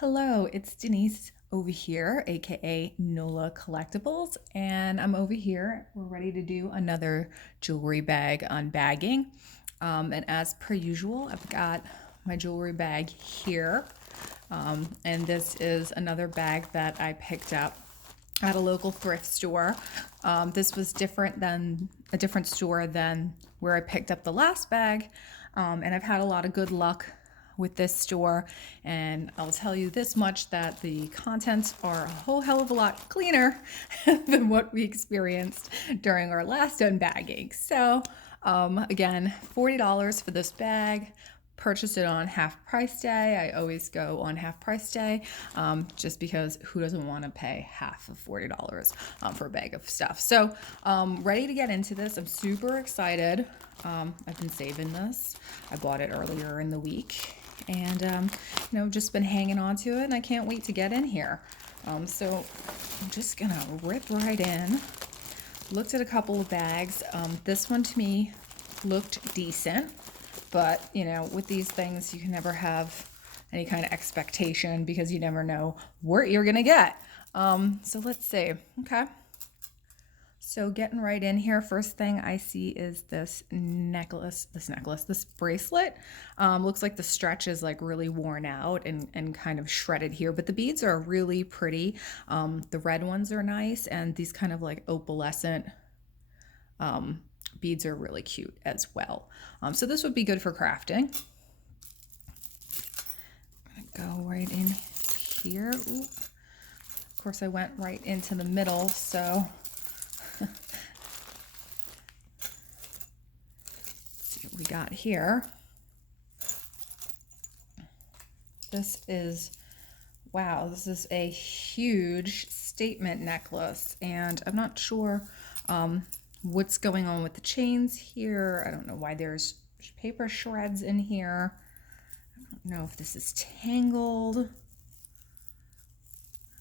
Hello, it's Denise over here, aka Nola Collectibles, and I'm over here. We're ready to do another jewelry bag unbagging. And as per usual, I've got my jewelry bag here. And this is another bag that I picked up at a local thrift store. This was different than a different store than where I picked up the last bag. And I've had a lot of good luck with this store. And I'll tell you this much, that the contents are a whole hell of a lot cleaner than what we experienced during our last unbagging. So again, $40 for this bag. Purchased it on half price day. I always go on half price day, just because who doesn't want to pay half of $40 for a bag of stuff. So ready to get into this. I'm super excited. I've been saving this. I bought it earlier in the week, and just been hanging on to it, and I can't wait to get in here. So I'm just gonna rip right in. Looked at a couple of bags. This one to me looked decent. But, with these things, you can never have any kind of expectation because you never know what you're going to get. So let's see. Okay. So getting right in here, first thing I see is this bracelet. Looks like the stretch is like really worn out and kind of shredded here, but the beads are really pretty. The red ones are nice, and these kind of like opalescent beads are really cute as well. So this would be good for crafting. I'm gonna go right in here. Ooh. Of course, I went right into the middle, so let's see what we got here. This is, wow, this is a huge statement necklace, and I'm not sure what's going on with the chains here. I don't know why there's paper shreds in here. I don't know if this is tangled.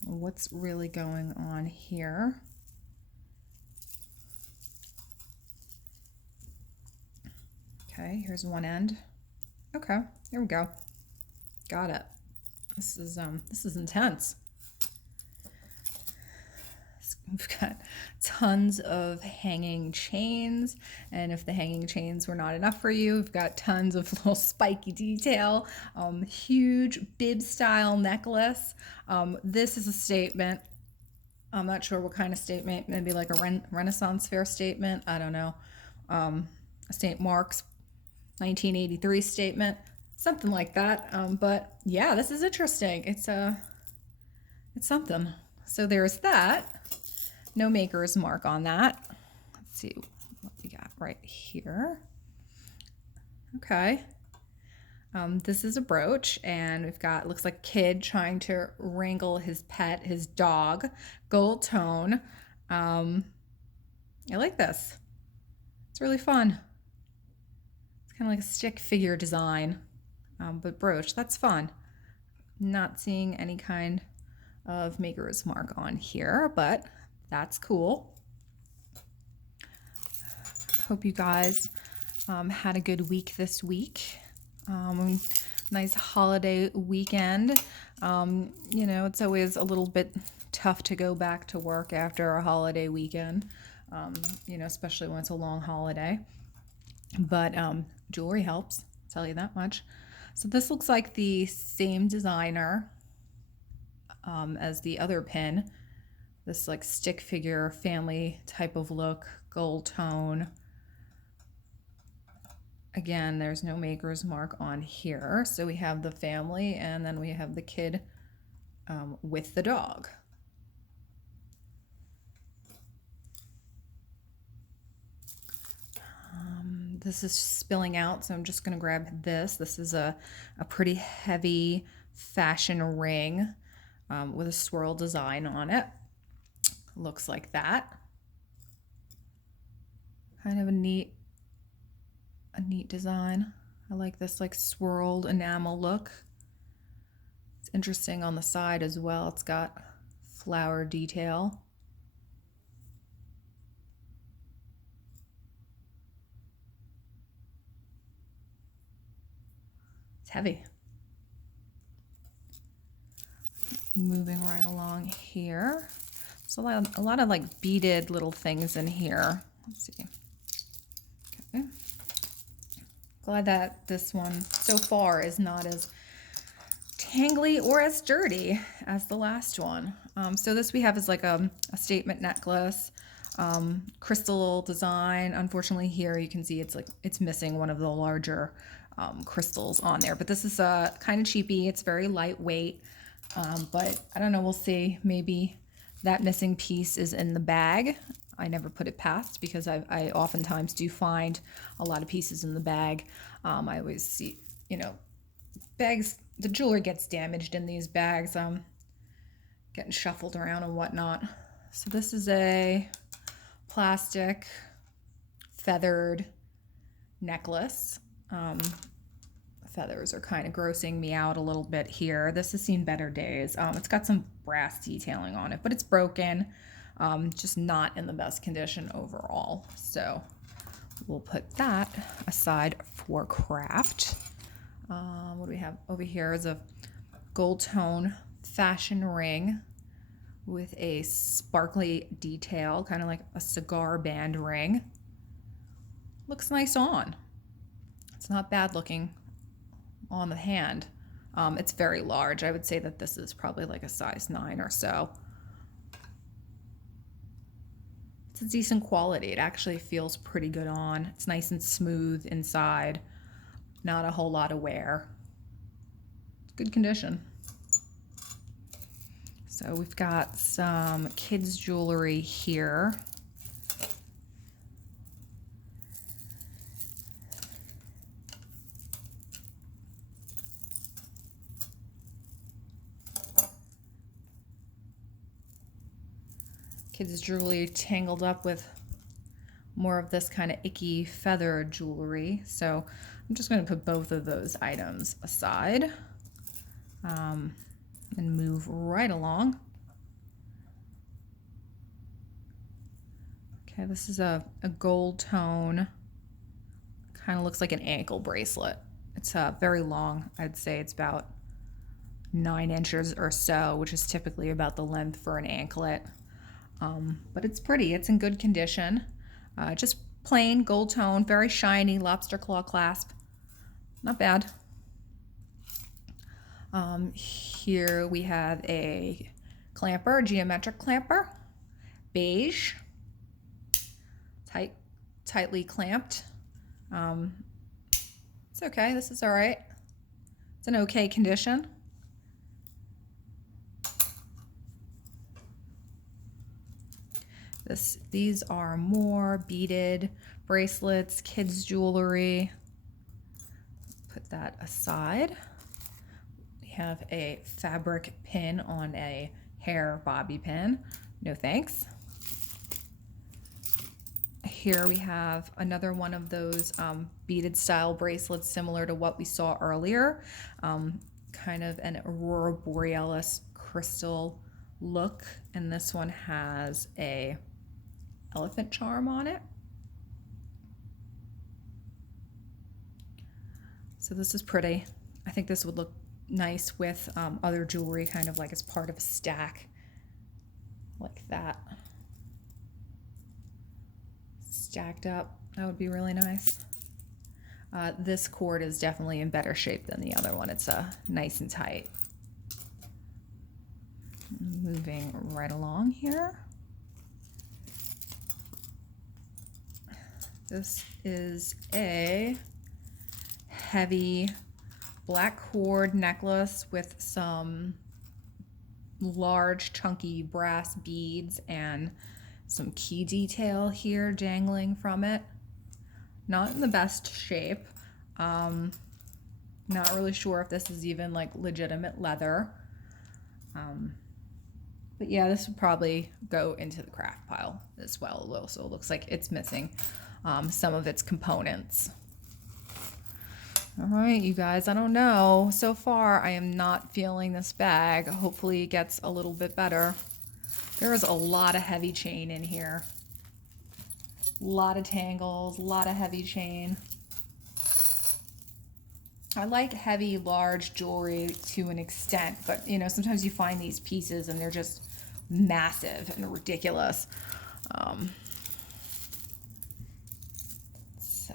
What's really going on here? Okay, here's one end. Okay, here we go. Got it. This is intense. We've got tons of hanging chains, and if the hanging chains were not enough for you, we've got tons of little spiky detail. Huge bib style necklace. This is a statement. I'm not sure what kind of statement. Maybe like a Renaissance fair statement. I don't know. A St. Mark's 1983 statement, something like that. But yeah, this is interesting. It's something. So there's that. No maker's mark on that. Let's see what we got right here. Okay. This is a brooch, and we've got, looks like a kid trying to wrangle his pet, his dog. Gold tone. I like this. It's really fun. It's kind of like a stick figure design, but brooch. That's fun. Not seeing any kind of maker's mark on here, but that's cool. Hope you guys had a good week this week. Nice holiday weekend. It's always a little bit tough to go back to work after a holiday weekend, especially when it's a long holiday. But jewelry helps, I'll tell you that much. So this looks like the same designer as the other pin. This like stick figure family type of look, gold tone. Again, there's no maker's mark on here. So we have the family, and then we have the kid with the dog. This is spilling out, so I'm just gonna grab this. This is a pretty heavy fashion ring with a swirl design on it. Looks like that. Kind of a neat design. I like this like swirled enamel look. It's interesting on the side as well. It's got flower detail. It's heavy. Moving right along here. So a lot of like beaded little things in here. Let's see. Okay. Glad that this one so far is not as tangly or as dirty as the last one. So this we have is like a statement necklace, crystal design. Unfortunately here you can see it's missing one of the larger crystals on there, but this is kind of cheapy. It's very lightweight, but I don't know, we'll see. Maybe that missing piece is in the bag. I never put it past because I oftentimes do find a lot of pieces in the bag. I always see, you know, bags, the jewelry gets damaged in these bags, getting shuffled around and whatnot. So this is a plastic feathered necklace. Feathers are kind of grossing me out a little bit here. This has seen better days. It's got some brass detailing on it, but it's broken, just not in the best condition overall. So we'll put that aside for craft. What do we have over here is a gold tone fashion ring with a sparkly detail, kind of like a cigar band ring. Looks nice on. It's not bad looking on the hand. It's very large. I would say that this is probably like a size 9 or so. It's a decent quality. It actually feels pretty good on. It's nice and smooth inside. Not a whole lot of wear. It's good condition. So we've got some kids jewelry here. Kids jewelry tangled up with more of this kind of icky feather jewelry. So I'm just going to put both of those items aside and move right along. Okay, this is a gold tone, kind of looks like an ankle bracelet. It's very long. I'd say it's about 9 inches or so, which is typically about the length for an anklet. But it's pretty. It's in good condition. Just plain gold tone, very shiny lobster claw clasp. Not bad. Here we have a clamper, geometric clamper, beige, tightly clamped. It's okay. This is all right. It's an okay condition. These are more beaded bracelets, kids jewelry. Put that aside. We have a fabric pin on a hair bobby pin. No thanks. Here we have another one of those beaded style bracelets similar to what we saw earlier. Kind of an Aurora Borealis crystal look, and this one has a elephant charm on it. So this is pretty. I think this would look nice with other jewelry, kind of like as part of a stack like that. Stacked up, that would be really nice. This cord is definitely in better shape than the other one. It's nice and tight. Moving right along here. This is a heavy black cord necklace with some large chunky brass beads and some key detail here dangling from it. Not in the best shape. Not really sure if this is even like legitimate leather. But yeah, this would probably go into the craft pile as well. So it looks like it's missing some of its components. All right, you guys, I don't know. So far, I am not feeling this bag. Hopefully it gets a little bit better. There is a lot of heavy chain in here. A lot of tangles, a lot of heavy chain. I like heavy, large jewelry to an extent, but you know, sometimes you find these pieces and they're just massive and ridiculous. Um, so,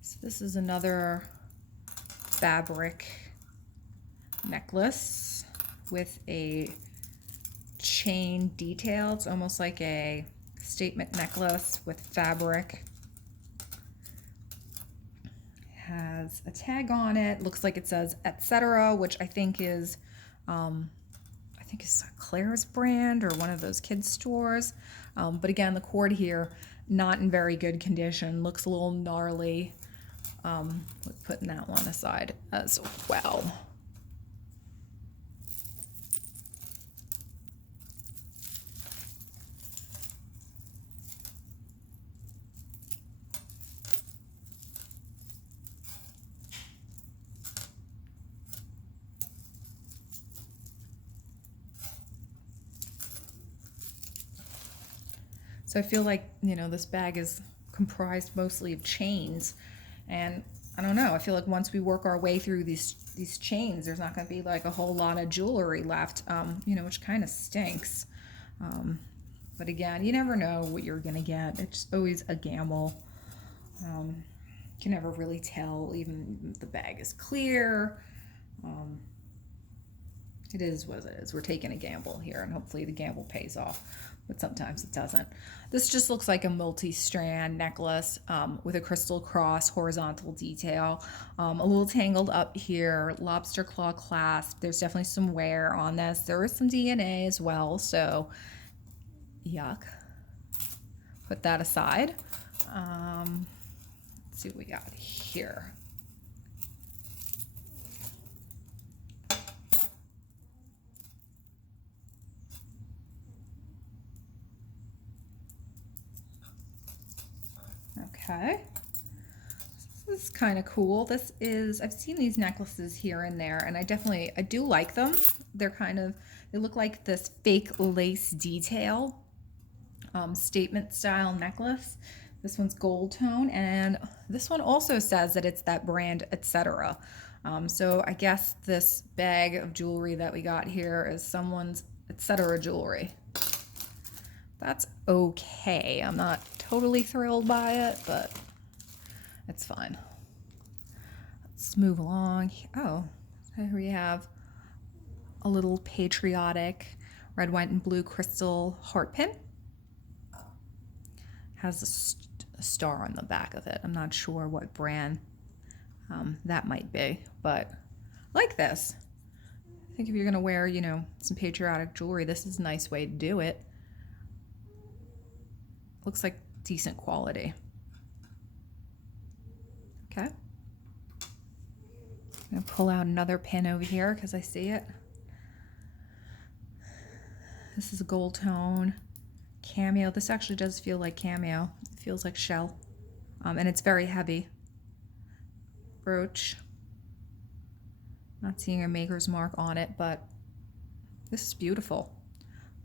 so this is another fabric necklace with a chain detail. It's almost like a statement necklace with fabric. Has a tag on it. Looks like it says etc., which I think is Claire's brand or one of those kids stores. But again, the cord here not in very good condition. Looks a little gnarly. Putting that one aside as well. So I feel like, you know, this bag is comprised mostly of chains, and I don't know, I feel like once we work our way through these chains, there's not going to be like a whole lot of jewelry left, you know, which kind of stinks. But again, you never know what you're going to get. It's always a gamble. You can never really tell, even if the bag is clear. It is what it is. We're taking a gamble here, and hopefully the gamble pays off, but sometimes it doesn't. This just looks like a multi-strand necklace with a crystal cross horizontal detail. A little tangled up here, lobster claw clasp. There's definitely some wear on this. There is some DNA as well, so yuck. Put that aside. Let's see what we got here. Okay, this is kind of cool. This is, I've seen these necklaces here and there, and I do like them. They're they look like this fake lace detail, statement style necklace. This one's gold tone, and this one also says that it's that brand, etc. So I guess this bag of jewelry that we got here is someone's etc. jewelry. That's okay. I'm not totally thrilled by it, but it's fine. Let's move along. Oh, here we have a little patriotic red, white, and blue crystal heart pin. Has a star on the back of it. I'm not sure what brand that might be, but I like this. I think if you're gonna wear, you know, some patriotic jewelry, this is a nice way to do it. Looks like decent quality. Okay. I'm gonna pull out another pin over here because I see it. This is a gold tone cameo. This actually does feel like cameo. It feels like shell. And it's very heavy. Brooch. Not seeing a maker's mark on it, but this is beautiful.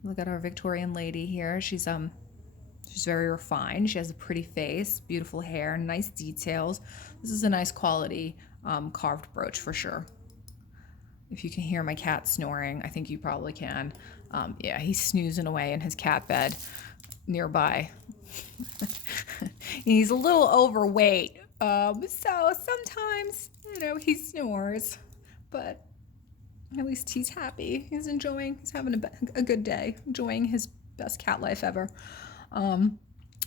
Look at our Victorian lady here. She's very refined. She has a pretty face, beautiful hair, nice details. This is a nice quality carved brooch for sure. If you can hear my cat snoring, I think you probably can. Yeah, he's snoozing away in his cat bed nearby. He's a little overweight, so sometimes, you know, he snores, but at least he's happy. He's having a good day, enjoying his best cat life ever.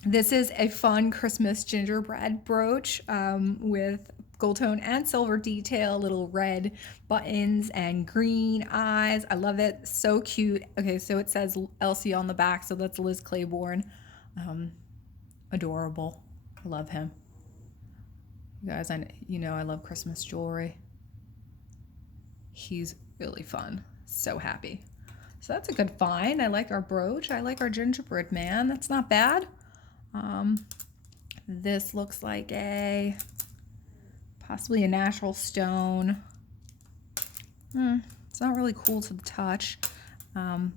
This is a fun Christmas gingerbread brooch with gold tone and silver detail, little red buttons and green eyes. I love it. So cute. Okay, so it says Elsie on the back, so that's Liz Claiborne. Adorable. I love him. You guys, you know I love Christmas jewelry. He's really fun. So happy. So that's a good find. I like our brooch. I like our gingerbread man. That's not bad. This looks like possibly a natural stone. It's not really cool to the touch.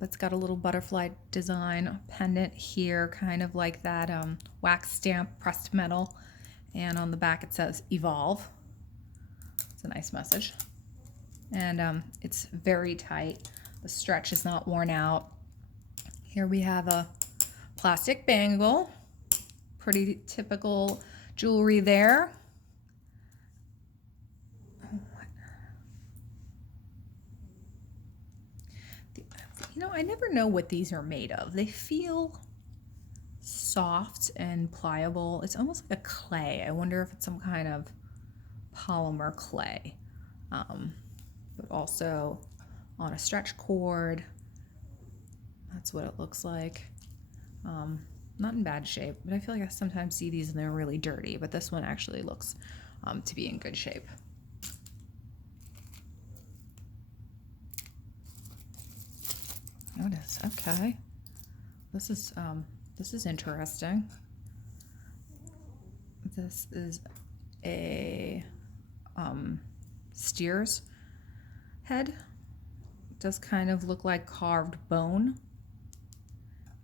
It's got a little butterfly design pendant here, kind of like that wax stamp pressed metal. And on the back it says Evolve. It's a nice message. And it's very tight. The stretch is not worn out. Here we have a plastic bangle. Pretty typical jewelry there. You know, I never know what these are made of. They feel soft and pliable. It's almost like a clay. I wonder if it's some kind of polymer clay. But also on a stretch cord. That's what it looks like. Not in bad shape, but I feel like I sometimes see these and they're really dirty, but this one actually looks to be in good shape. Notice, okay. This is interesting. This is a steer's head. It does kind of look like carved bone,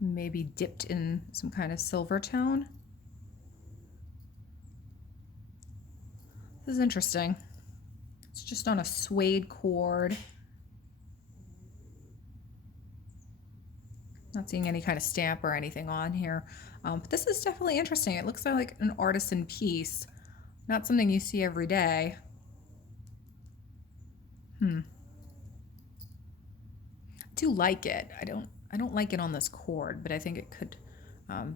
maybe dipped in some kind of silver tone. This is interesting. It's just on a suede cord. Not seeing any kind of stamp or anything on here. But this is definitely interesting. It looks like an artisan piece. Not something you see every day. I do like it. I don't like it on this cord, but I think it could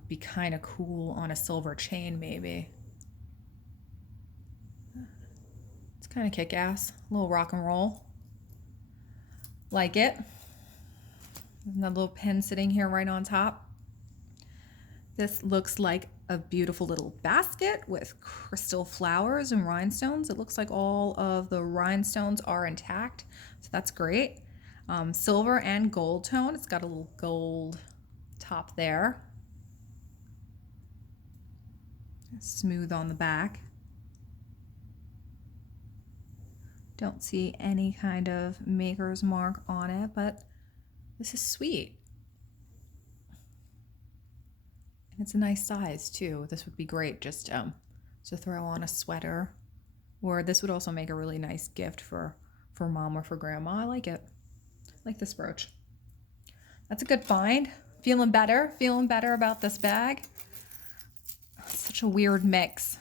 be kind of cool on a silver chain maybe. It's kind of kick-ass. A little rock and roll. Like it. Another little pin sitting here right on top. This looks like a beautiful little basket with crystal flowers and rhinestones. It looks like all of the rhinestones are intact, so that's great. Silver and gold tone. It's got a little gold top there. Smooth on the back. Don't see any kind of maker's mark on it, but this is sweet. And it's a nice size too. This would be great just to throw on a sweater. Or this would also make a really nice gift for mom or for grandma. I like it. I like this brooch. That's a good find. Feeling better about this bag. Such a weird mix.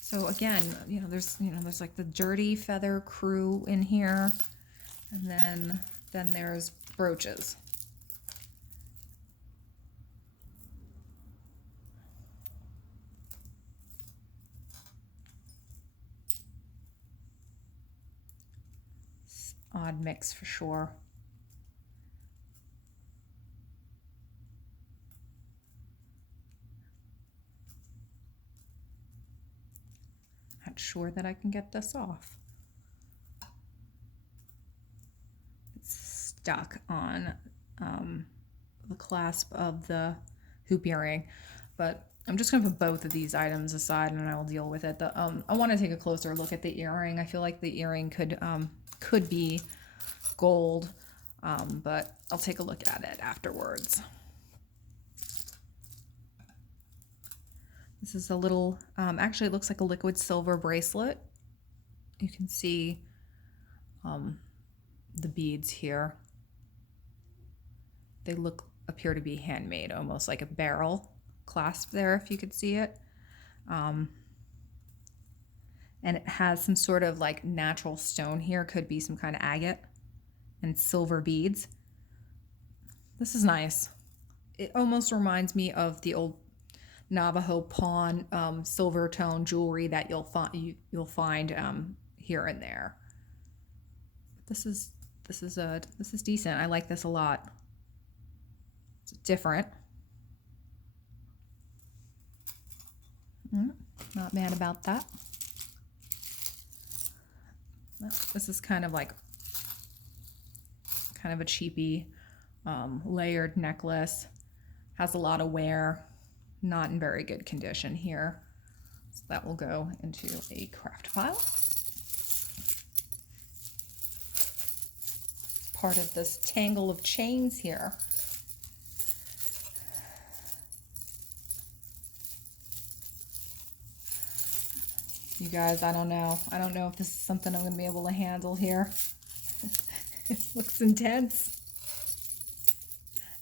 So again, there's like the dirty feather crew in here, and then there's brooches. Odd mix for sure. Not sure that I can get this off. It's stuck on the clasp of the hoop earring, but I'm just going to put both of these items aside and I will deal with it. I want to take a closer look at the earring. I feel like the earring could be gold, but I'll take a look at it afterwards. This is a little, actually it looks like a liquid silver bracelet. You can see the beads here. They appear to be handmade, almost like a barrel clasp there, if you could see it. And it has some sort of like natural stone here, could be some kind of agate, and silver beads. This is nice. It almost reminds me of the old Navajo pawn silver tone jewelry that you'll find here and there. This is decent. I like this a lot. It's different. Not mad about that. This is kind of a cheapy layered necklace. Has a lot of wear. Not in very good condition here. So that will go into a craft pile. part of this tangle of chains here. You guys, I don't know. I don't know if this is something I'm going to be able to handle here. It looks intense.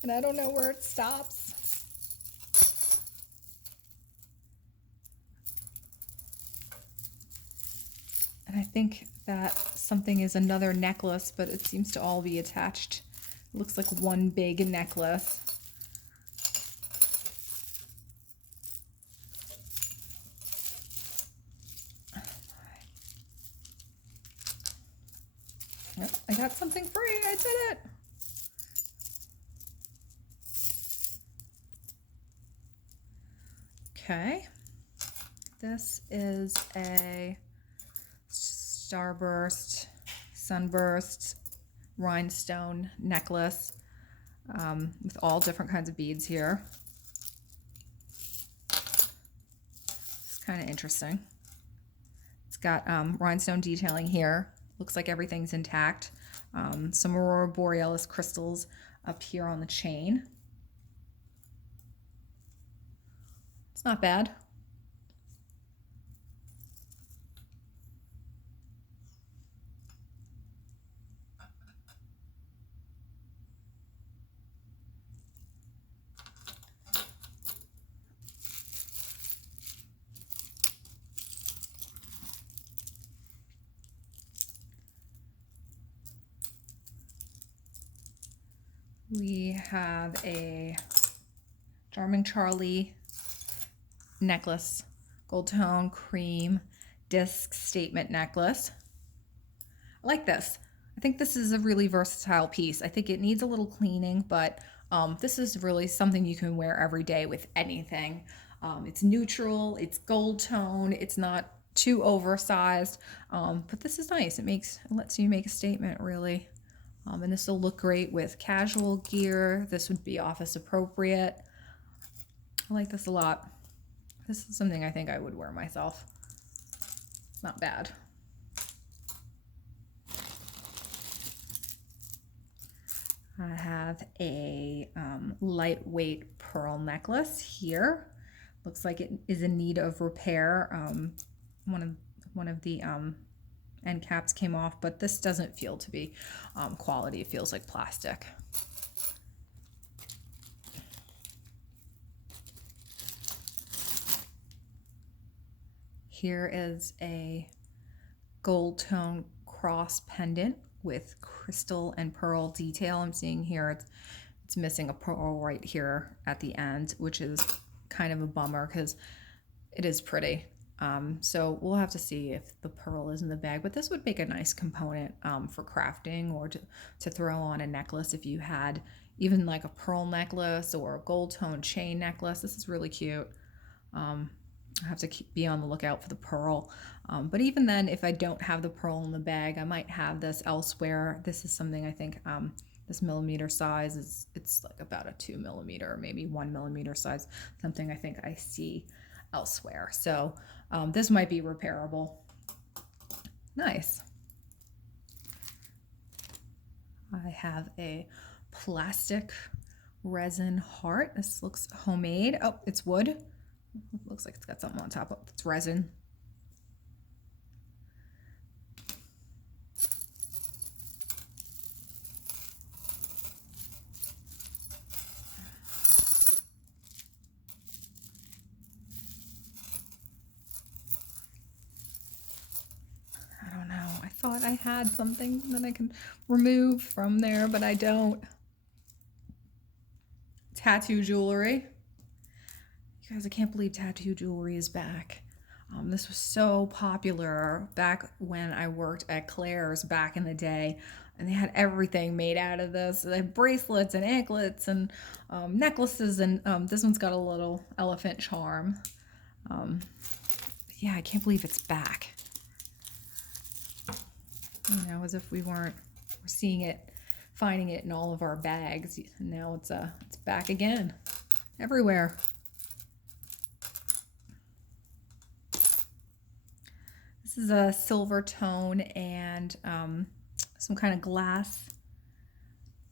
And I don't know where it stops. And I think that something is another necklace, but it seems to all be attached. It looks like one big necklace. Yep, I got something free. I did it. Okay. This is a starburst, sunburst, rhinestone necklace with all different kinds of beads here. It's kind of interesting. It's got rhinestone detailing here. Looks like everything's intact. Some aurora borealis crystals up here on the chain. It's not bad. We have a Charming Charlie necklace, gold tone, cream, disc statement necklace. I like this. I think this is a really versatile piece. I think it needs a little cleaning, but this is really something you can wear every day with anything. It's neutral, it's gold tone, it's not too oversized, but this is nice. It lets you make a statement, really. And this will look great with casual gear. This would be office appropriate. I like this a lot. This is something I think I would wear myself. It's not bad. I have a lightweight pearl necklace here. Looks like it is in need of repair. One of the end caps came off, but this doesn't feel to be quality. It feels like plastic. Here is a gold tone cross pendant with crystal and pearl detail. I'm seeing here it's missing a pearl right here at the end, which is kind of a bummer because it is pretty. So we'll have to see if the pearl is in the bag, but this would make a nice component for crafting or to throw on a necklace if you had even like a pearl necklace or a gold tone chain necklace. This is really cute. I have to be on the lookout for the pearl. But even then, if I don't have the pearl in the bag, I might have this elsewhere. This is something I think this millimeter size it's like about a 2 millimeter, maybe 1 millimeter size, something I think I see elsewhere. So this might be repairable. Nice. I have a plastic resin heart. This looks homemade. Oh, it's wood. Looks like it's got something on top of it. It's resin. I don't know. I thought I had something that I can remove from there, but I don't. Tattoo jewelry. You guys, I can't believe tattoo jewelry is back. This was so popular back when I worked at Claire's back in the day, and they had everything made out of this. They had bracelets and anklets and necklaces, and this one's got a little elephant charm. Yeah, I can't believe it's back. You know, as if we're seeing it, finding it in all of our bags. And now it's back again, everywhere. This is a silver tone and some kind of glass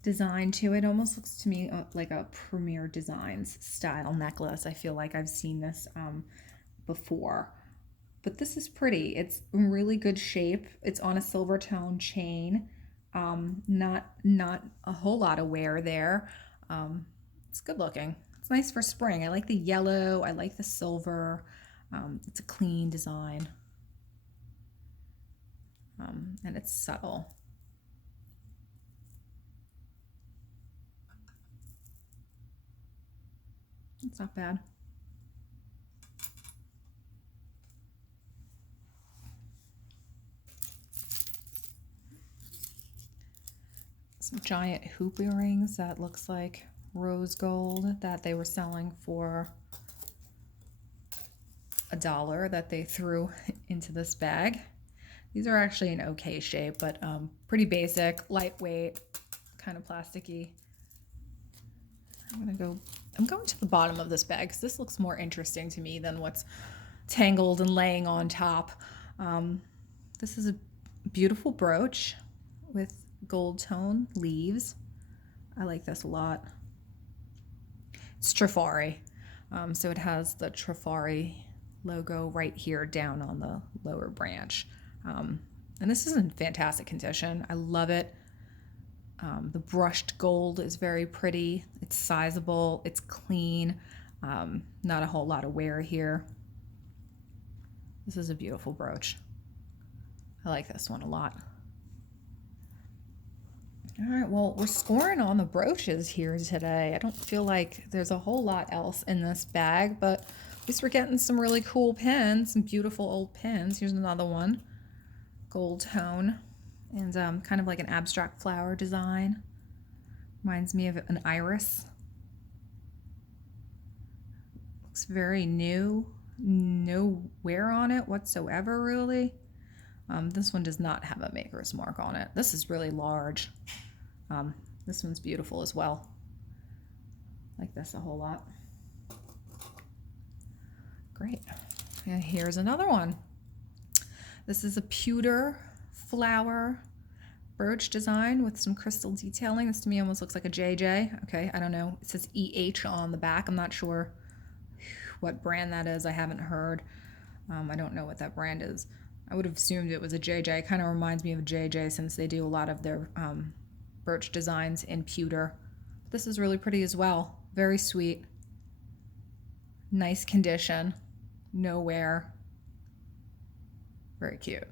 design to it. Almost looks to me like a Premier Designs style necklace. I feel like I've seen this before. But this is pretty. It's in really good shape. It's on a silver tone chain. Not a whole lot of wear there. It's good looking. It's nice for spring. I like the yellow. I like the silver. It's a clean design. And it's subtle. It's not bad. Some giant hoop earrings that looks like rose gold that they were selling for $1 that they threw into this bag. These are actually in okay shape, but pretty basic, lightweight, kind of plasticky. I'm going to the bottom of this bag because this looks more interesting to me than what's tangled and laying on top. This is a beautiful brooch with gold tone leaves. I like this a lot. It's Trifari. So it has the Trifari logo right here down on the lower branch. And this is in fantastic condition. I love it. The brushed gold is very pretty. It's sizable. It's clean. Not a whole lot of wear here. This is a beautiful brooch. I like this one a lot. All right, well, we're scoring on the brooches here today. I don't feel like there's a whole lot else in this bag, but at least we're getting some really cool pins, some beautiful old pins. Here's another one, gold tone, and kind of like an abstract flower design. Reminds me of an iris. Looks very new, no wear on it whatsoever, really. This one does not have a maker's mark on it. This is really large. This one's beautiful as well. Like this a whole lot. Great. And here's another one. This is a pewter flower brooch design with some crystal detailing. This to me almost looks like a JJ. Okay, I don't know. It says EH on the back. I'm not sure what brand that is. I haven't heard. I don't know what that brand is. I would have assumed it was a JJ. It kind of reminds me of a JJ since they do a lot of their brooch designs in pewter. This is really pretty as well. Very sweet. Nice condition. No wear. Very cute.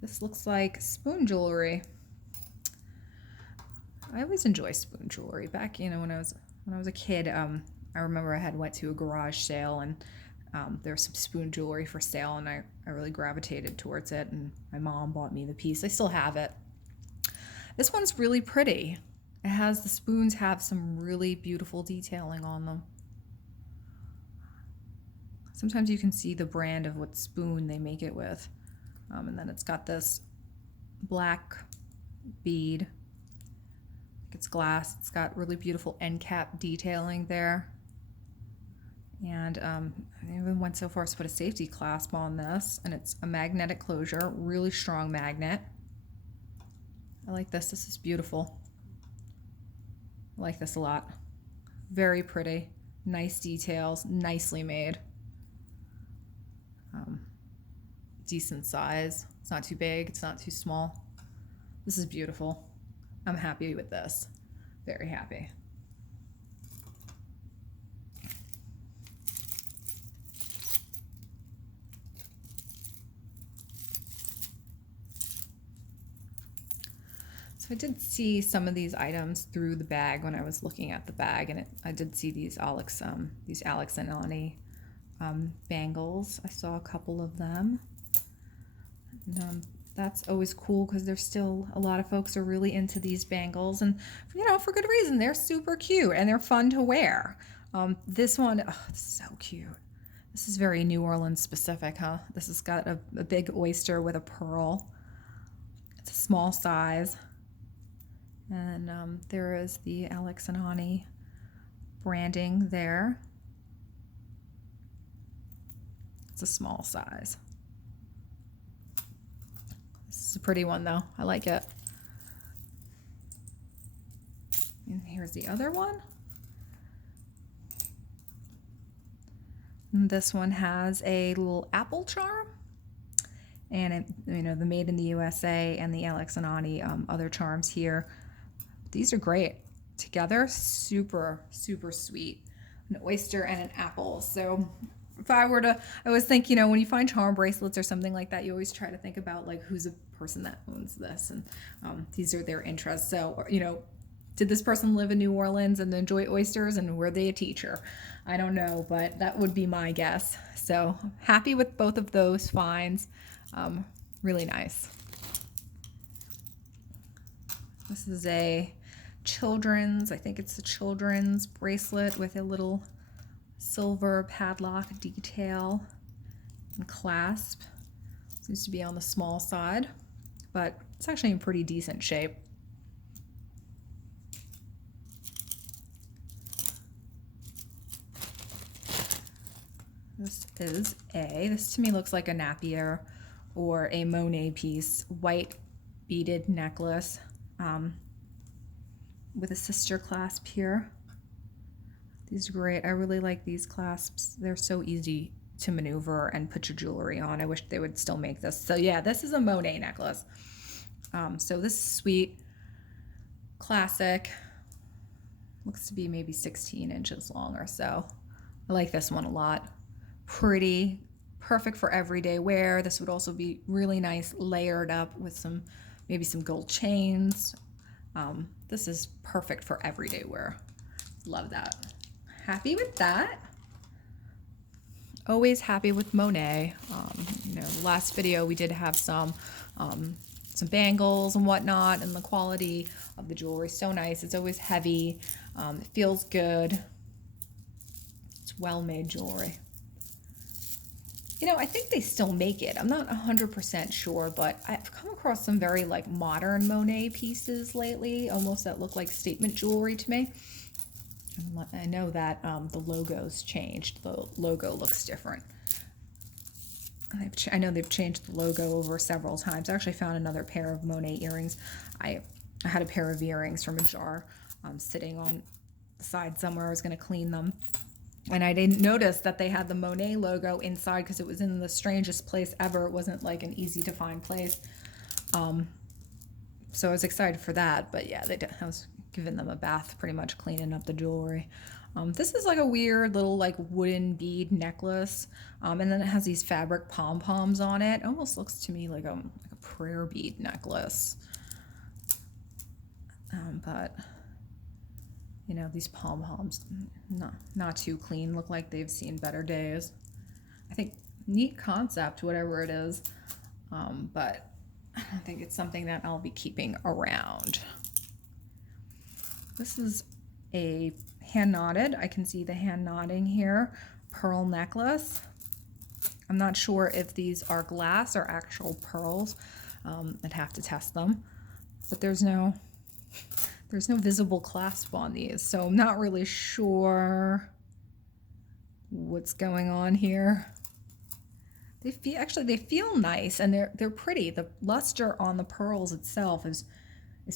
This looks like spoon jewelry. I always enjoy spoon jewelry. Back, when I was a kid, I remember I went to a garage sale and there was some spoon jewelry for sale, and I really gravitated towards it, and my mom bought me the piece. I still have it. This one's really pretty. The spoons have some really beautiful detailing on them. Sometimes you can see the brand of what spoon they make it with. And then it's got this black bead. It's glass. It's got really beautiful end cap detailing there. And I even went so far as to put a safety clasp on this, and it's a magnetic closure, really strong magnet. I like this. This is beautiful. I like this a lot. Very pretty. Nice details. Nicely made. Decent size. It's not too big. It's not too small. This is beautiful. I'm happy with this. Very happy. So I did see some of these items through the bag when I was looking at the bag, and I did see these Alex and Ani bangles. I saw a couple of them. And, that's always cool because there's still a lot of folks are really into these bangles, and for good reason. They're super cute and they're fun to wear. This one, oh, it's so cute. This is very New Orleans specific, huh? This has got a big oyster with a pearl. It's a small size. And there is the Alex and Ani branding there. It's a small size. This is a pretty one though. I like it. And here's the other one. And this one has a little apple charm. And it, you know, the Made in the USA and the Alex and Ani other charms here. These are great together. Super, super sweet. An oyster and an apple. So if I were to, I always think, you know, when you find charm bracelets or something like that, you always try to think about like who's a person that owns this, and these are their interests. So, you know, did this person live in New Orleans and enjoy oysters, and were they a teacher? I don't know, but that would be my guess. So happy with both of those finds. Really nice. This is a children's, I think it's a children's bracelet with a little silver padlock detail and clasp. Seems to be on the small side, but it's actually in pretty decent shape. This to me looks like a Napier or a Monet piece, white beaded necklace with a sister clasp here. These are great. I really like these clasps. They're so easy to maneuver and put your jewelry on. I wish they would still make this. So yeah, this is a Monet necklace. So this is sweet, classic. Looks to be maybe 16 inches long or so. I like this one a lot. Pretty, perfect for everyday wear. This would also be really nice layered up with some, maybe some gold chains. This is perfect for everyday wear. Love that. Happy with that. Always happy with Monet. You know, the last video we did have some bangles and whatnot, and the quality of the jewelry is so nice. It's always heavy. It feels good. It's well-made jewelry. You know, I think they still make it. I'm not 100% sure, but I've come across some very like modern Monet pieces lately, almost that look like statement jewelry to me. And I know that the logo's changed. The logo looks different. I know they've changed the logo over several times. I actually found another pair of Monet earrings. I had a pair of earrings from a jar sitting on the side somewhere. I was going to clean them. And I didn't notice that they had the Monet logo inside because it was in the strangest place ever. It wasn't like an easy to find place. So I was excited for that. But yeah, I was giving them a bath, pretty much cleaning up the jewelry. This is like a weird little like wooden bead necklace. And then it has these fabric pom-poms on it. It almost looks to me like a prayer bead necklace. But you know, these pom-poms, not too clean, look like they've seen better days. I think neat concept, whatever it is, but I don't think it's something that I'll be keeping around. This is a hand knotted, I can see the hand knotting here, pearl necklace. I'm not sure if these are glass or actual pearls. I'd have to test them, but there's no visible clasp on these, so I'm not really sure what's going on here. They feel nice, and they're pretty. The luster on the pearls itself is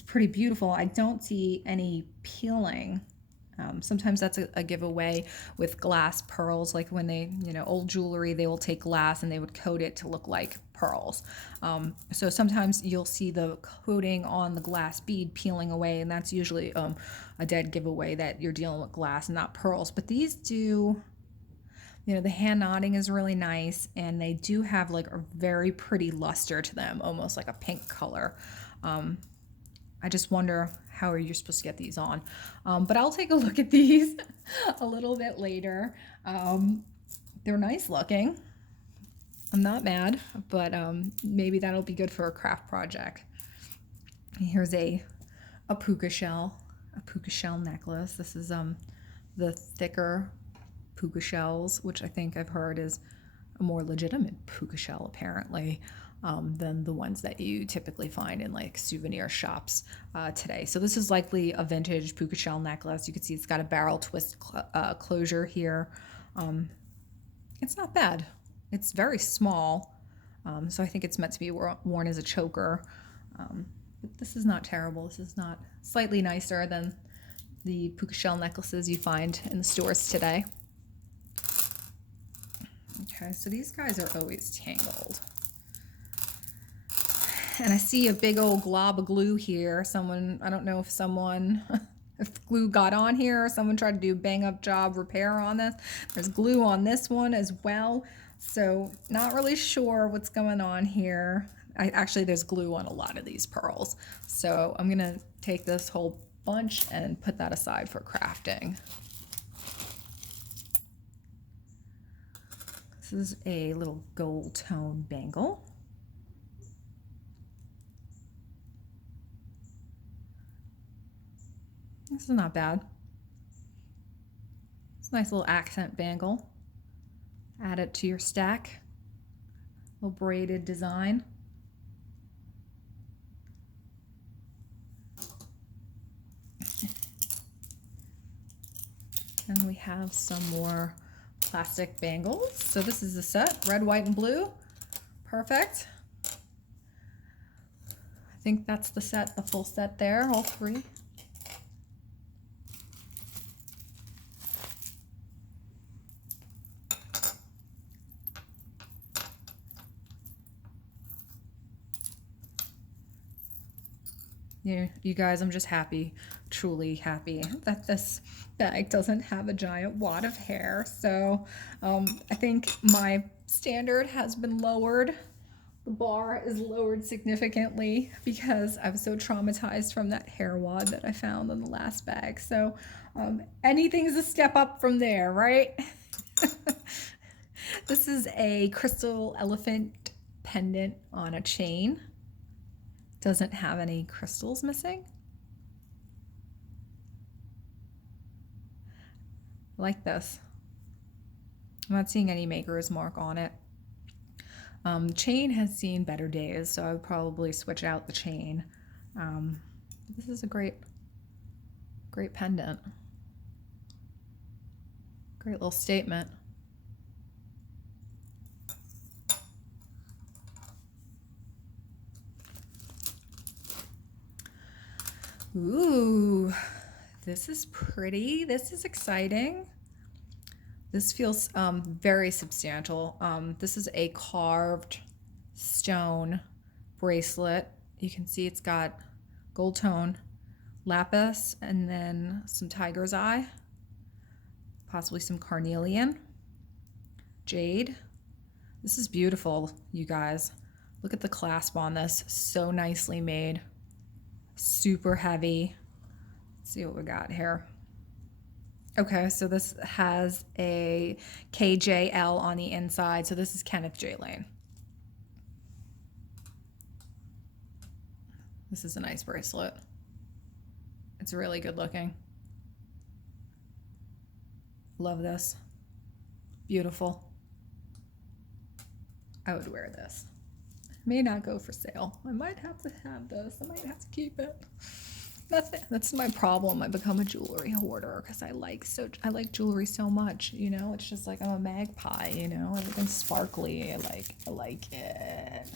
pretty beautiful. I don't see any peeling. Sometimes that's a giveaway with glass pearls, like when they, you know, old jewelry, they will take glass and they would coat it to look like pearls. So sometimes you'll see the coating on the glass bead peeling away, and that's usually a dead giveaway that you're dealing with glass and not pearls. But these do, you know, the hand knotting is really nice, and they do have like a very pretty luster to them, almost like a pink color. I just wonder how are you supposed to get these on. But I'll take a look at these a little bit later. They're nice looking. I'm not mad, but maybe that'll be good for a craft project. Here's a puka shell necklace. This is the thicker puka shells, which I think I've heard is a more legitimate puka shell apparently. Than the ones that you typically find in like souvenir shops today. So this is likely a vintage puka shell necklace. You can see it's got a barrel twist closure here. It's not bad. It's very small, so I think it's meant to be worn as a choker. But this is not terrible. This is not slightly nicer than the puka shell necklaces you find in the stores today. Okay, so these guys are always tangled. And I see a big old glob of glue here. I don't know if if glue got on here or someone tried to do a bang up job repair on this. There's glue on this one as well. So not really sure what's going on here. Actually, there's glue on a lot of these pearls. So I'm gonna take this whole bunch and put that aside for crafting. This is a little gold tone bangle. This is not bad. It's a nice little accent bangle. Add it to your stack. Little braided design. And we have some more plastic bangles. So this is the set, red, white, and blue. Perfect. I think that's the set, the full set there, all three. Yeah, you guys, I'm just happy, truly happy that this bag doesn't have a giant wad of hair. So I think my standard has been lowered. The bar is lowered significantly because I was so traumatized from that hair wad that I found in the last bag. So anything's a step up from there, right? This is a crystal elephant pendant on a chain. Doesn't have any crystals missing. I like this. I'm not seeing any maker's mark on it. The chain has seen better days, so I would probably switch out the chain. This is a great pendant. Great little statement. Ooh, this is pretty. This is exciting. This feels very substantial. This is a carved stone bracelet. You can see it's got gold tone lapis and then some tiger's eye, possibly some carnelian, jade. This is beautiful, you guys. Look at the clasp on this, so nicely made. Super heavy. Let's see what we got here. Okay, so this has a KJL on the inside. So this is Kenneth J. Lane. This is a nice bracelet. It's really good looking. Love this. Beautiful. I would wear this. May not go for sale. I might have to have this. I might have to keep it. That's my problem. I become a jewelry hoarder because I like jewelry so much. You know, it's just like I'm a magpie. You know, everything's sparkly. I like it.